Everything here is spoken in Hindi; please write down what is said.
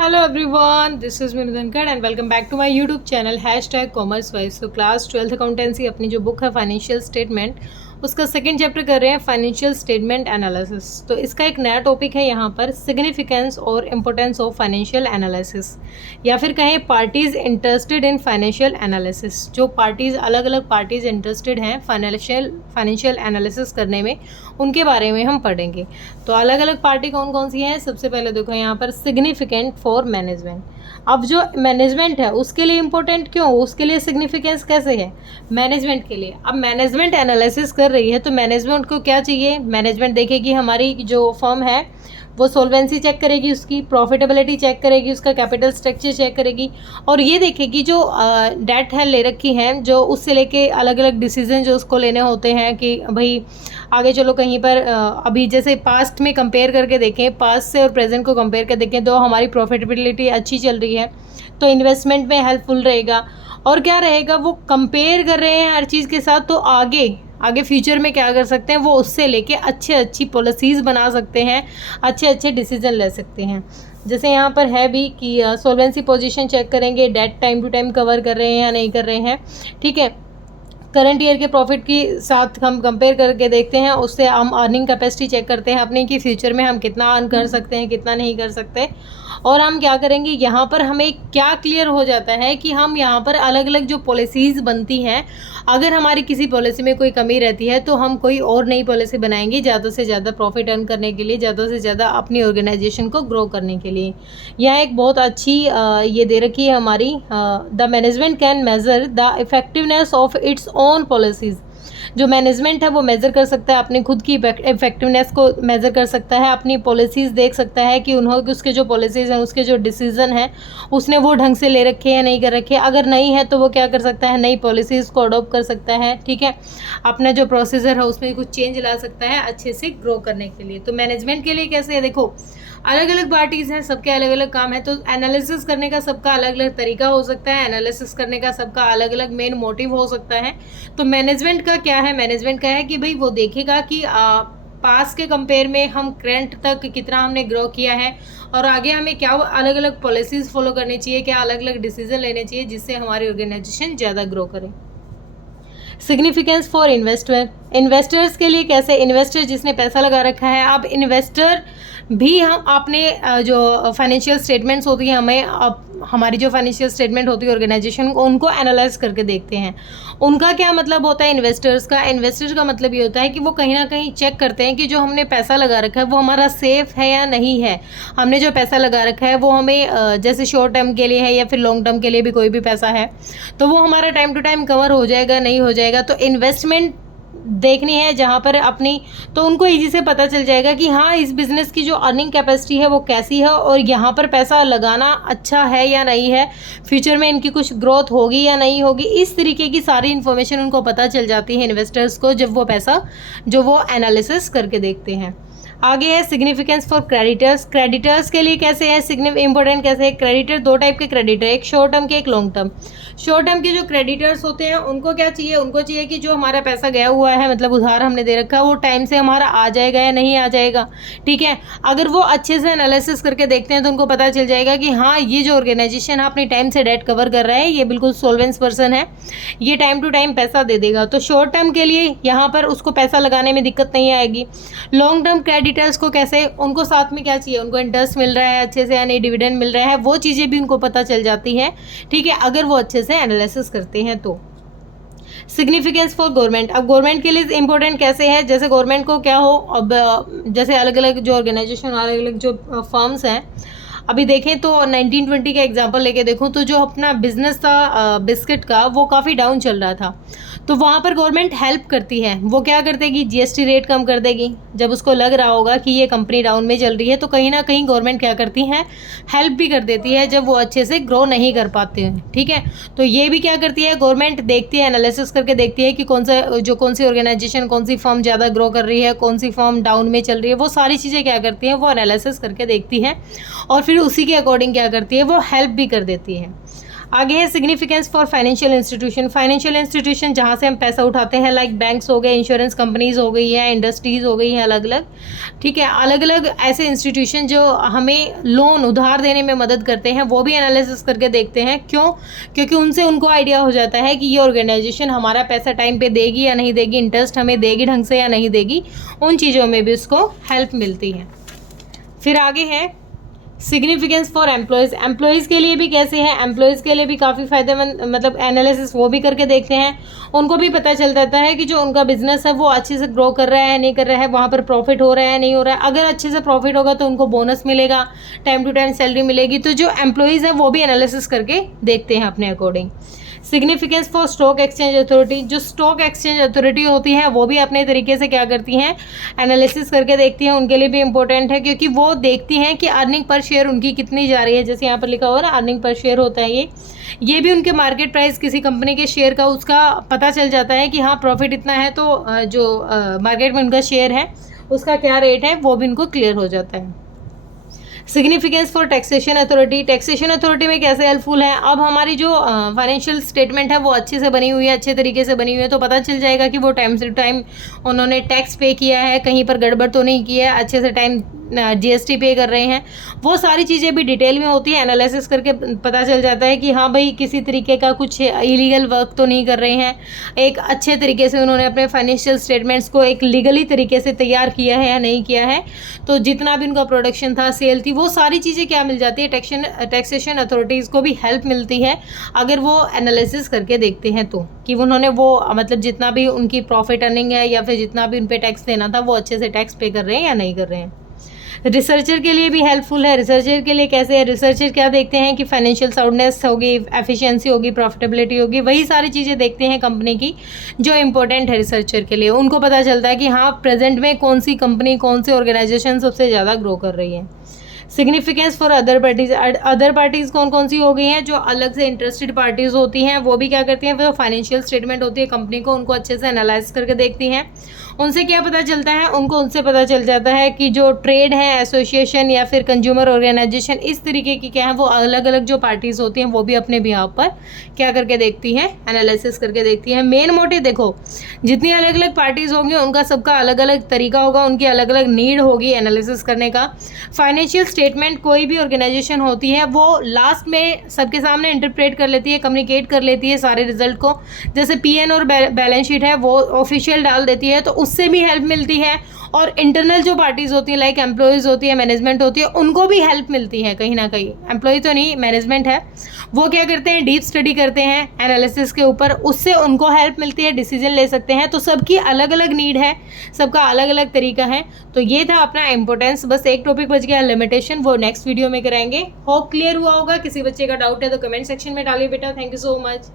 Hello everyone, this is Minu Dhankar and welcome back to my YouTube channel #CommerceWise। तो क्लास 12th अकाउंटेंसी अपनी जो बुक है फाइनेंशियल स्टेटमेंट उसका सेकंड चैप्टर कर रहे हैं फाइनेंशियल स्टेटमेंट एनालिसिस। तो इसका एक नया टॉपिक है यहाँ पर सिग्निफिकेंस और इम्पोर्टेंस ऑफ फाइनेंशियल एनालिसिस, या फिर कहें parties interested in financial analysis. जो पार्टीज़ अलग अलग पार्टीज़ इंटरेस्टेड हैं फाइनेंशियल एनालिसिस करने में, उनके बारे में हम पढ़ेंगे। तो अलग अलग पार्टी कौन कौन सी हैं, सबसे पहले देखो यहाँ पर सिग्निफिकेंट फॉर मैनेजमेंट। अब जो मैनेजमेंट है उसके लिए इम्पोर्टेंट क्यों, उसके लिए सिग्निफिकेंस कैसे है मैनेजमेंट के लिए। अब मैनेजमेंट एनालिसिस कर रही है तो मैनेजमेंट को क्या चाहिए, मैनेजमेंट देखेगी हमारी जो फर्म है वो सोल्वेंसी चेक करेगी, उसकी प्रॉफिटेबिलिटी चेक करेगी, उसका कैपिटल स्ट्रक्चर चेक करेगी, और ये देखेगी जो डेट है ले रखी है, जो उससे लेके अलग अलग डिसीजन जो उसको लेने होते हैं कि भाई आगे चलो कहीं पर अभी जैसे पास्ट में कंपेयर करके देखें, पास्ट से और प्रेजेंट को कंपेयर कर देखें तो हमारी प्रॉफिटेबिलिटी अच्छी चल रही है तो इन्वेस्टमेंट में हेल्पफुल रहेगा। और क्या रहेगा, वो कंपेयर कर रहे हैं हर चीज़ के साथ, तो आगे फ्यूचर में क्या कर सकते हैं, वो उससे लेके अच्छी पॉलिसीज़ बना सकते हैं, अच्छे डिसीजन ले सकते हैं। जैसे यहाँ पर है भी कि सॉल्वेंसी पोजीशन चेक करेंगे, debt time to time cover कर रहे हैं या नहीं कर रहे हैं, ठीक है। करंट ईयर के प्रॉफिट के साथ हम कंपेयर करके देखते हैं, उससे हम अर्निंग कैपेसिटी चेक करते हैं अपने कि फ्यूचर में हम कितना अर्न कर सकते हैं, कितना नहीं कर सकते। और हम क्या करेंगे, यहाँ पर हमें क्या क्लियर हो जाता है कि हम यहाँ पर अलग अलग जो पॉलिसीज़ बनती हैं, अगर हमारी किसी पॉलिसी में कोई कमी रहती है तो हम कोई और नई पॉलिसी बनाएंगे ज़्यादा से ज़्यादा प्रॉफिट अर्न करने के लिए, ज़्यादा से ज़्यादा अपनी ऑर्गेनाइजेशन को ग्रो करने के लिए। यह एक बहुत अच्छी ये दे रखी है हमारी, the management can measure the effectiveness of its own policies. जो मैनेजमेंट है वो मेज़र कर सकता है अपनी खुद की इफेक्टिवनेस को, मेज़र कर सकता है अपनी पॉलिसीज़, देख सकता है कि उसके जो पॉलिसीज़ हैं, उसके जो डिसीज़न हैं, उसने वो ढंग से ले रखे हैं नहीं कर रखे। अगर नहीं है तो वो क्या कर सकता है, नई पॉलिसीज़ को अडॉप्ट कर सकता है, ठीक है। अपना जो प्रोसीजर है उसमें कुछ चेंज ला सकता है अच्छे से ग्रो करने के लिए। तो मैनेजमेंट के लिए कैसे है, देखो अलग अलग पार्टीज़ हैं, सबके अलग अलग काम है, तो एनालिसिस करने का सबका अलग अलग तरीका हो सकता है, एनालिसिस करने का सबका अलग अलग मेन मोटिव हो सकता है। तो मैनेजमेंट का क्या है, मैनेजमेंट का है कि भाई वो देखेगा कि पास के कंपेयर में हम करंट तक कितना हमने ग्रो किया है, और आगे हमें क्या अलग अलग पॉलिसीज़ फॉलो करनी चाहिए, क्या अलग अलग डिसीजन लेने चाहिए जिससे हमारी ऑर्गेनाइजेशन ज़्यादा ग्रो करे। सिग्निफिकेंस फॉर इन्वेस्टर्स के लिए कैसे, इन्वेस्टर जिसने पैसा लगा रखा है। अब इन्वेस्टर भी हम अपने जो फाइनेंशियल स्टेटमेंट्स होती हैं, हमारी जो फाइनेंशियल स्टेटमेंट होती है ऑर्गेनाइजेशन को, उनको एनालाइज करके देखते हैं। उनका क्या मतलब होता है इन्वेस्टर्स का मतलब ये होता है कि वो कहीं ना कहीं चेक करते हैं कि जो हमने पैसा लगा रखा है वो हमारा सेफ है या नहीं है। हमने जो पैसा लगा रखा है वो हमें जैसे शॉर्ट टर्म के लिए है या फिर लॉन्ग टर्म के लिए भी कोई भी पैसा है, तो वो हमारा टाइम टू टाइम कवर हो जाएगा नहीं हो जाएगा। तो इन्वेस्टमेंट देखनी है जहाँ पर अपनी, तो उनको इजी से पता चल जाएगा कि हाँ इस बिज़नेस की जो अर्निंग कैपेसिटी है वो कैसी है, और यहाँ पर पैसा लगाना अच्छा है या नहीं है, फ्यूचर में इनकी कुछ ग्रोथ होगी या नहीं होगी। इस तरीके की सारी इन्फॉर्मेशन उनको पता चल जाती है इन्वेस्टर्स को, जब वो पैसा जो वो एनालिसिस करके देखते हैं। आगे है सिग्निफिकेंस फॉर क्रेडिटर्स के लिए कैसे है इंपॉर्टेंट कैसे है। क्रेडिटर दो टाइप के क्रेडिटर, एक शॉर्ट टर्म के, एक लॉन्ग टर्म। शॉर्ट टर्म के जो क्रेडिटर्स होते हैं उनको क्या चाहिए, उनको चाहिए कि जो हमारा पैसा गया हुआ है, मतलब उधार हमने दे रखा है, वो टाइम से हमारा आ जाएगा या नहीं आ जाएगा, ठीक है। अगर वो अच्छे से एनालिसिस करके देखते हैं तो उनको पता चल जाएगा कि हाँ ये जो ऑर्गेनाइजेशन है अपनी टाइम से डेट कवर कर रहा है, ये बिल्कुल सोल्वेंस पर्सन है, ये टाइम टू टाइम पैसा दे देगा। तो शॉर्ट टर्म के लिए यहाँ पर उसको पैसा लगाने में दिक्कत नहीं आएगी। लॉन्ग टर्म क्रेडिटर्स को कैसे, उनको साथ में क्या चाहिए, उनको इंटरेस्ट मिल रहा है अच्छे से या नहीं, डिविडेंड मिल रहा है, वो चीज़ें भी उनको पता चल जाती है, ठीक है, अगर वो अच्छे से एनालिसिस करते हैं तो। सिग्निफिकेंस फॉर गवर्नमेंट, अब गवर्नमेंट के लिए इंपॉर्टेंट कैसे है, जैसे गवर्नमेंट को क्या हो, अब जैसे अलग अलग जो ऑर्गेनाइजेशन, अलग अलग जो फर्म्स हैं, अभी देखें तो 1920 का एग्जांपल लेके देखूं तो जो अपना बिजनेस था बिस्किट का, वो काफ़ी डाउन चल रहा था, तो वहाँ पर गवर्नमेंट हेल्प करती है। वो क्या कर देगी, जीएसटी रेट कम कर देगी। जब उसको लग रहा होगा कि ये कंपनी डाउन में चल रही है तो कहीं ना कहीं गवर्नमेंट क्या करती है, हेल्प भी कर देती है जब वो अच्छे से ग्रो नहीं कर पाते हैं, ठीक है। तो ये भी क्या करती है, गवर्नमेंट देखती है, एनालिसिस करके देखती है कि कौन सी ऑर्गेनाइजेशन, कौन सी फर्म ज़्यादा ग्रो कर रही है, कौन सी फर्म डाउन में चल रही है, वो सारी चीज़ें क्या करती हैं, वो एनालिसिस करके देखती है और फिर उसी के अकॉर्डिंग क्या करती है, वो हेल्प भी कर देती है। आगे है significance for financial institution. Financial institution जहाँ से हम पैसा उठाते हैं, लाइक बैंक्स हो गए, इंश्योरेंस कंपनीज हो गई है, इंडस्ट्रीज हो गई हैं अलग अलग, ठीक है, अलग अलग ऐसे इंस्टीट्यूशन जो हमें लोन उधार देने में मदद करते हैं, वो भी एनालिसिस करके देखते हैं। क्यों? क्योंकि उनसे उनको आइडिया हो जाता है कि ये ऑर्गेनाइजेशन हमारा पैसा टाइम पे देगी या नहीं देगी, इंटरेस्ट हमें देगी ढंग से या नहीं देगी, उन चीज़ों में भी उसको हेल्प मिलती है। फिर आगे है सिग्निफिकेंस फॉर एम्प्लॉयज़। एम्प्लॉयज़ के लिए भी कैसे है, एम्प्लॉयज़ के लिए भी काफ़ी फ़ायदेमंद, मतलब एनालिसिस वो भी करके देखते हैं। उनको भी पता चल जाता है कि जो उनका बिजनेस है वो अच्छे से ग्रो कर रहा है नहीं कर रहा है, वहाँ पर प्रॉफिट हो रहा है नहीं हो रहा है। अगर अच्छे से प्रॉफिट होगा तो उनको बोनस मिलेगा, टाइम टू टाइम सैलरी मिलेगी। तो जो एम्प्लॉयज़ है वो भी एनालिसिस करके देखते हैं अपने according. Significance for stock exchange authority. जो स्टॉक एक्सचेंज अथॉरिटी होती है वो भी अपने तरीके से क्या करती हैं, एनालिसिस करके देखती हैं। उनके लिए भी इंपॉर्टेंट है क्योंकि वो देखती हैं कि अर्निंग पर शेयर उनकी कितनी जा रही है। जैसे यहाँ पर लिखा हुआ है ना, अर्निंग पर शेयर होता है ये भी उनके मार्केट प्राइस किसी कंपनी के शेयर का उसका पता चल जाता है कि हाँ प्रॉफिट इतना है, तो जो मार्केट में उनका शेयर है उसका क्या रेट है वो भी उनको क्लियर हो जाता है। Significance for taxation authority. Taxation authority में कैसे हेल्पफुल है, अब हमारी जो फाइनेंशियल स्टेटमेंट है वो अच्छे से बनी हुई है, अच्छे तरीके से बनी हुई है, तो पता चल जाएगा कि वो टाइम से टाइम उन्होंने टैक्स पे किया है, कहीं पर गड़बड़ तो नहीं की है, अच्छे से टाइम जीएसटी पे कर रहे हैं। वो सारी चीज़ें भी डिटेल में होती है, एनालिसिस करके पता चल जाता है कि हाँ भाई किसी तरीके का कुछ इलीगल वर्क तो नहीं कर रहे हैं, एक अच्छे तरीके से उन्होंने अपने फाइनेंशियल स्टेटमेंट्स को एक लीगली तरीके से तैयार किया है या नहीं किया है। तो जितना भी उनका प्रोडक्शन था, सेल थी, वो सारी चीज़ें क्या मिल जाती है, टैक्सेशन अथॉरिटीज़ को भी हेल्प मिलती है अगर वो एनालिसिस करके देखते हैं तो, कि उन्होंने वो मतलब जितना भी उनकी प्रॉफिट अर्निंग है या फिर जितना भी उन पर टैक्स देना था वो अच्छे से टैक्स पे कर रहे हैं या नहीं कर रहे हैं। रिसर्चर के लिए भी हेल्पफुल है। रिसर्चर के लिए कैसे है, रिसर्चर क्या देखते हैं कि फाइनेंशियल साउंडनेस होगी, एफिशिएंसी होगी, प्रॉफिटेबिलिटी होगी, वही सारी चीज़ें देखते हैं कंपनी की जो इंपॉर्टेंट है रिसर्चर के लिए। उनको पता चलता है कि हाँ प्रेजेंट में कौन सी कंपनी, कौन सी ऑर्गेनाइजेशन सबसे ज़्यादा ग्रो कर रही है। Significance for other parties. Other parties कौन कौन सी हो गई हैं, जो अलग से इंटरेस्टेड पार्टीज़ होती हैं, वो भी क्या करती हैं, वो फाइनेंशियल स्टेटमेंट होती है कंपनी को, उनको अच्छे से एनालाइज करके देखती हैं। उनसे क्या पता चलता है, उनको उनसे पता चल जाता है कि जो ट्रेड है, एसोसिएशन या फिर कंज्यूमर ऑर्गेनाइजेशन, इस तरीके की क्या है, वो अलग अलग जो पार्टीज़ होती हैं वो भी अपने बिहाफ पर क्या करके देखती हैं, एनालिसिस करके देखती हैं। मेन मोटिव देखो, जितनी अलग अलग पार्टीज़ होंगी उनका सबका अलग अलग तरीका होगा, उनकी अलग अलग नीड होगी एनालिसिस करने का। फाइनेंशियल स्टेटमेंट कोई भी ऑर्गेनाइजेशन होती है वो लास्ट में सबके सामने इंटरप्रेट कर लेती है, कम्युनिकेट कर लेती है सारे रिजल्ट को। जैसे पीएन और बैलेंस शीट है वो ऑफिशियल डाल देती है, तो उससे भी हेल्प मिलती है। और इंटरनल जो पार्टीज़ होती हैं, लाइक एम्प्लॉयज़ होती है, मैनेजमेंट होती है, उनको भी हेल्प मिलती है कहीं ना कहीं। एम्प्लॉय तो नहीं, मैनेजमेंट है, वो क्या करते हैं, डीप स्टडी करते हैं एनालिसिस के ऊपर, उससे उनको हेल्प मिलती है, डिसीजन ले सकते हैं। तो सबकी अलग अलग नीड है, सबका अलग अलग तरीका है। तो ये था अपना इंपॉर्टेंस। बस एक टॉपिक बच गया, लिमिटेशन, वो नेक्स्ट वीडियो में कराएंगे। होप क्लियर हुआ होगा। किसी बच्चे का डाउट है तो कमेंट सेक्शन में डालिए बेटा। Thank you so much.